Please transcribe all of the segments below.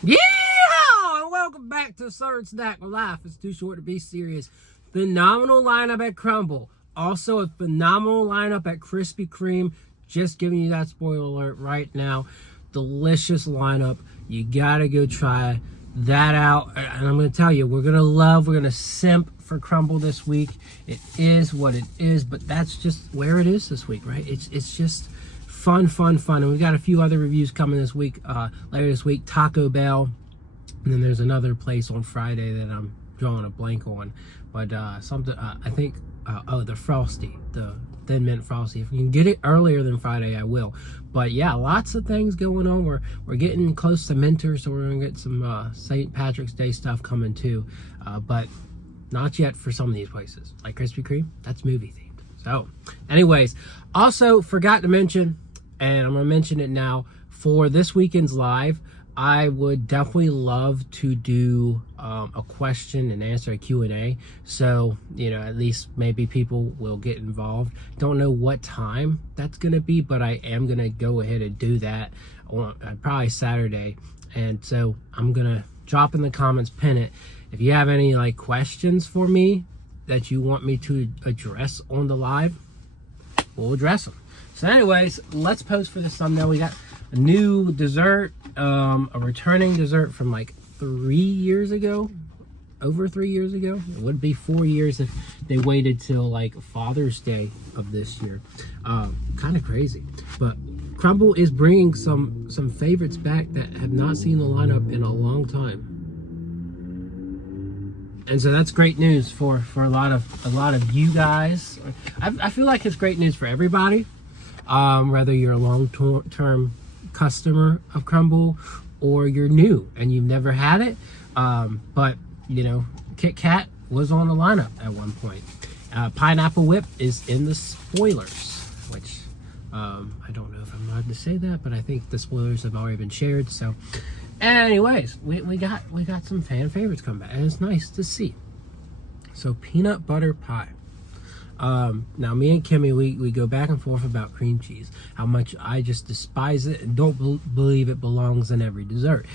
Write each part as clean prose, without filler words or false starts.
Yeah, and welcome back to Third Snack where life is too short to be serious. Phenomenal lineup at Crumbl. Also a phenomenal lineup at Krispy Kreme. Just giving you that spoiler alert right now. Delicious lineup. You gotta go try that out. And I'm gonna tell you, we're gonna simp for Crumbl this week. It is what it is, but that's just where it is this week, right? It's just fun. And we've got a few other reviews coming this week, later this week. Taco Bell, and then there's another place on Friday that I'm drawing a blank on, but something I think the Frosty, the Thin Mint Frosty. If you can get it earlier than Friday, I will. But yeah, lots of things going on. We're getting close to Minter, so we're gonna get some St. Patrick's Day stuff coming too, but not yet for some of these places like Krispy Kreme. That's movie themed. So anyways, also forgot to mention, and I'm gonna mention it now, for this weekend's live, I would definitely love to do a question and answer, a Q&A. So, you know, at least maybe people will get involved. Don't know what time that's gonna be, but I am gonna go ahead and do that on probably Saturday. And so I'm gonna drop in the comments, pin it. If you have any like questions for me that you want me to address on the live, we'll address them. So anyways, let's post for the thumbnail. We got a new dessert, a returning dessert from like 3 years ago, over 3 years ago. It would be 4 years if they waited till like Father's Day of this year. Kind of crazy, but Crumbl is bringing some favorites back that have not seen the lineup in a long time. And so that's great news for a lot of you guys. I feel like it's great news for everybody, whether you're a long-term customer of Crumbl or you're new and you've never had it. But you know, Kit Kat was on the lineup at one point. Pineapple Whip is in the spoilers, which I don't know if I'm allowed to say that, but I think the spoilers have already been shared. So anyways, we got some fan favorites come back, and it's nice to see. So peanut butter pie. Now me and Kimmy, we go back and forth about cream cheese, how much I just despise it and don't believe it belongs in every dessert.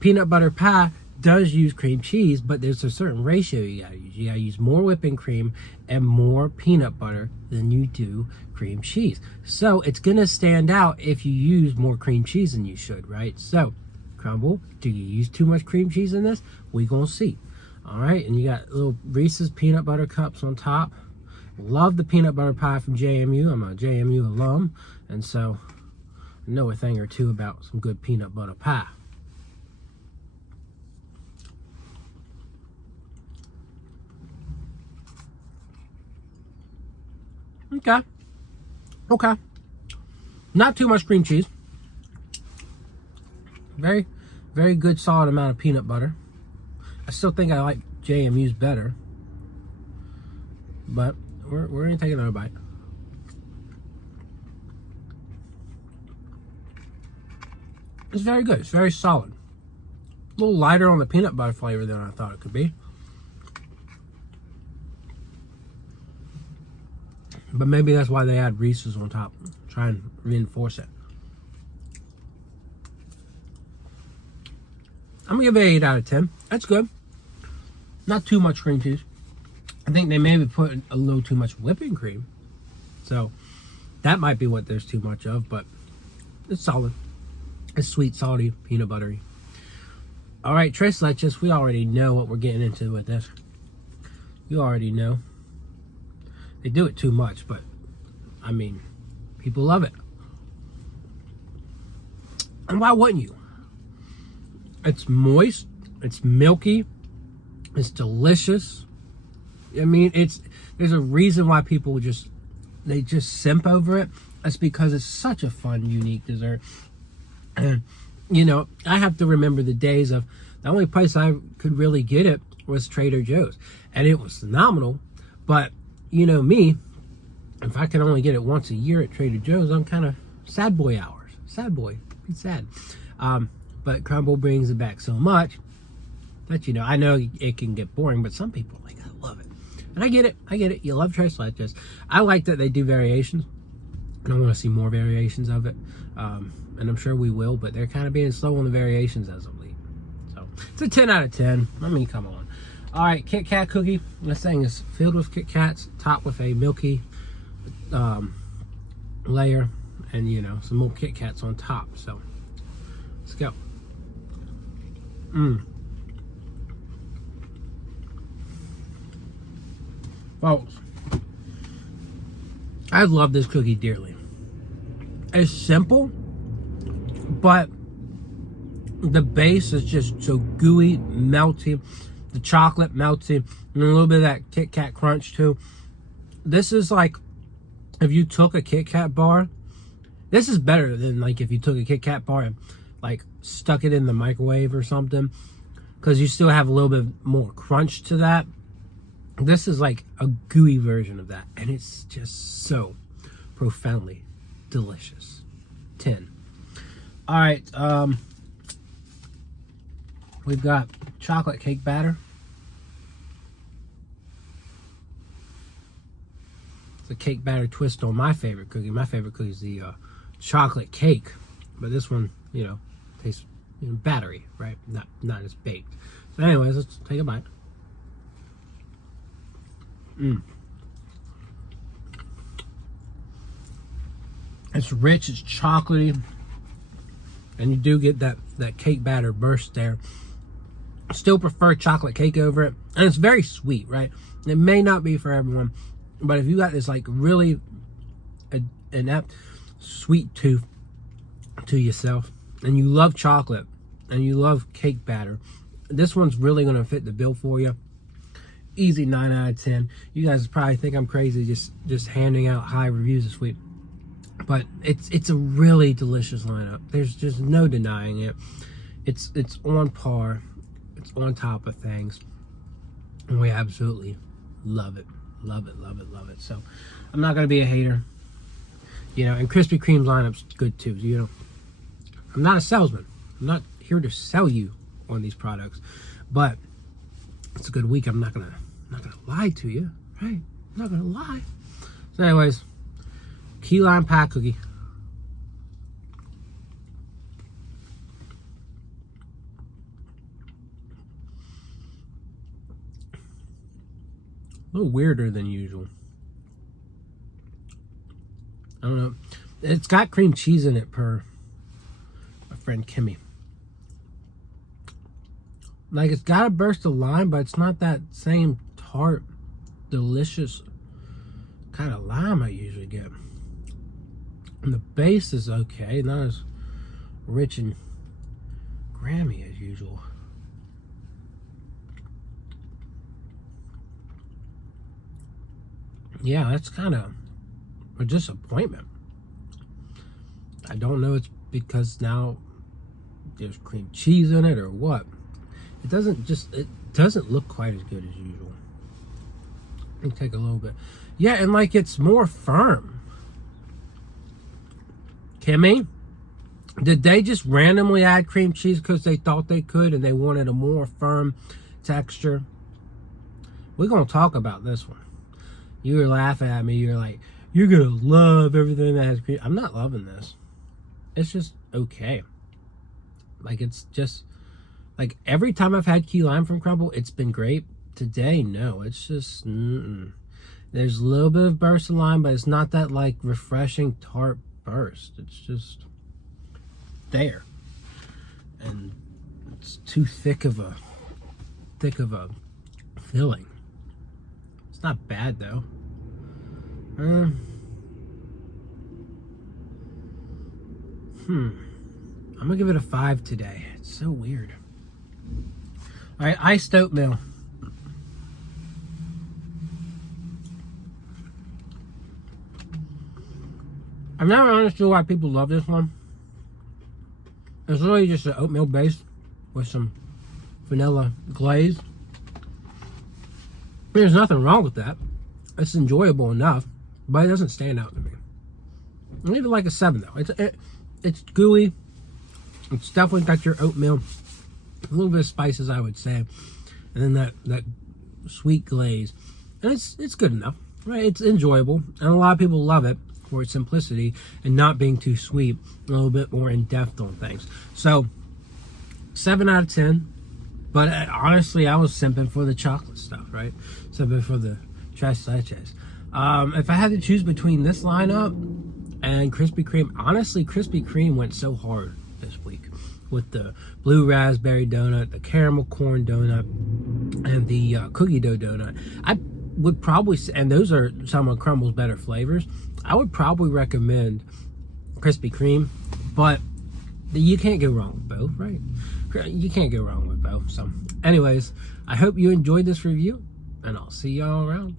Peanut butter pie does use cream cheese, but there's a certain ratio you gotta use. You gotta use more whipping cream and more peanut butter than you do cream cheese. So it's gonna stand out if you use more cream cheese than you should, right? So Crumbl, do you use too much cream cheese in this? We gonna see. All right, and you got little Reese's peanut butter cups on top. Love the peanut butter pie from JMU. I'm a JMU alum, and so I know a thing or two about some good peanut butter pie. Okay. Not too much cream cheese. Very good solid amount of peanut butter. I still think I like JMU's better, but we're gonna take another bite. It's very good. It's very solid. A little lighter on the peanut butter flavor than I thought it could be, but maybe that's why they add Reese's on top, try and reinforce it. I'm gonna give it an 8 out of 10. That's good. Not too much cream cheese. I think they maybe put a little too much whipping cream, so that might be what there's too much of, but it's solid. It's sweet, salty, peanut buttery. All right, Tres Leches, we already know what we're getting into with this. You already know. They do it too much, but I mean, people love it. And why wouldn't you? It's moist, it's milky, it's delicious. I mean, there's a reason why people just simp over it. That's because it's such a fun, unique dessert. And you know, I have to remember the days of the only place I could really get it was Trader Joe's, and it was phenomenal. But you know me, if I can only get it once a year at Trader Joe's, I'm kind of sad boy hours. Sad boy, be sad. But Crumbl brings it back so much that, you know, I know it can get boring, but some people like, I love it. And I get it. You love Tres Leches. I like that they do variations, and I want to see more variations of it. And I'm sure we will, but they're kind of being slow on the variations as of late. It's a 10 out of 10. I mean, come on. All right, Kit Kat cookie. This thing is filled with Kit Kats, topped with a milky layer, and you know, some more Kit Kats on top. So let's go. Folks, I love this cookie dearly. It's simple, but the base is just so gooey, melty. The chocolate melty, and a little bit of that Kit Kat crunch too. This is like if you took a Kit Kat bar. This is better than like if you took a Kit Kat bar and like stuck it in the microwave or something, because you still have a little bit more crunch to that. This is like a gooey version of that, and it's just so profoundly delicious. 10. All right, we've got chocolate cake batter. It's a cake batter twist on my favorite cookie. My favorite cookie is the chocolate cake, but this one, you know, tastes, you know, battery, right? Not as baked. So anyways, let's take a bite. It's rich, it's chocolatey, and you do get that cake batter burst there. Still prefer chocolate cake over it, and it's very sweet, right? It may not be for everyone, but if you got this like really inept sweet tooth to yourself, and you love chocolate and you love cake batter, this one's really going to fit the bill for you. Easy 9 out of 10. You guys probably think I'm crazy just handing out high reviews this week, but it's a really delicious lineup. There's just no denying it. It's on par. It's on top of things, and we absolutely love it. Love it, love it, love it. So I'm not gonna be a hater, you know. And Krispy Kreme's lineup's good too. You know, I'm not a salesman. I'm not here to sell you on these products, but it's a good week. I'm not gonna lie to you, right? I'm not gonna lie. So anyways, key lime pie cookie. A little weirder than usual. I don't know. It's got cream cheese in it, per my friend Kimmy. Like, it's got a burst of lime, but it's not that same tart, delicious kind of lime I usually get. And the base is okay, not as rich and Grammy as usual. Yeah, that's kind of a disappointment. I don't know, it's because now there's cream cheese in it or what. It doesn't look quite as good as usual. Let me take a little bit. Yeah, and like it's more firm. Kimmy, did they just randomly add cream cheese because they thought they could and they wanted a more firm texture? We're going to talk about this one. You were laughing at me. You're like, you're going to love everything that has cream. I'm not loving this. It's just okay. Like, it's just, like, every time I've had key lime from Crumbl, it's been great. Today, no. It's just, There's a little bit of burst of lime, but it's not that, like, refreshing tart burst. It's just there. And it's too thick of a filling. It's not bad, though. I'm gonna give it a 5 today. It's so weird. All right, iced oatmeal. I'm not really sure why people love this one. It's really just an oatmeal base with some vanilla glaze. There's nothing wrong with that. It's enjoyable enough, but it doesn't stand out to me. I give it like a 7 though. It's gooey. It's definitely got your oatmeal, a little bit of spices, I would say, and then that sweet glaze, and it's good enough, right? It's enjoyable, and a lot of people love it for its simplicity and not being too sweet, a little bit more in depth on things. So 7 out of 10. But honestly, I was simping for the chocolate stuff, right? Simping for the tres leches. If I had to choose between this lineup and Krispy Kreme, honestly, Krispy Kreme went so hard this week with the blue raspberry donut, the caramel corn donut, and the cookie dough donut. I would probably, and those are some of Crumbl's better flavors, I would probably recommend Krispy Kreme, but you can't go wrong with both, right? You can't go wrong with both. So anyways, I hope you enjoyed this review, and I'll see y'all around.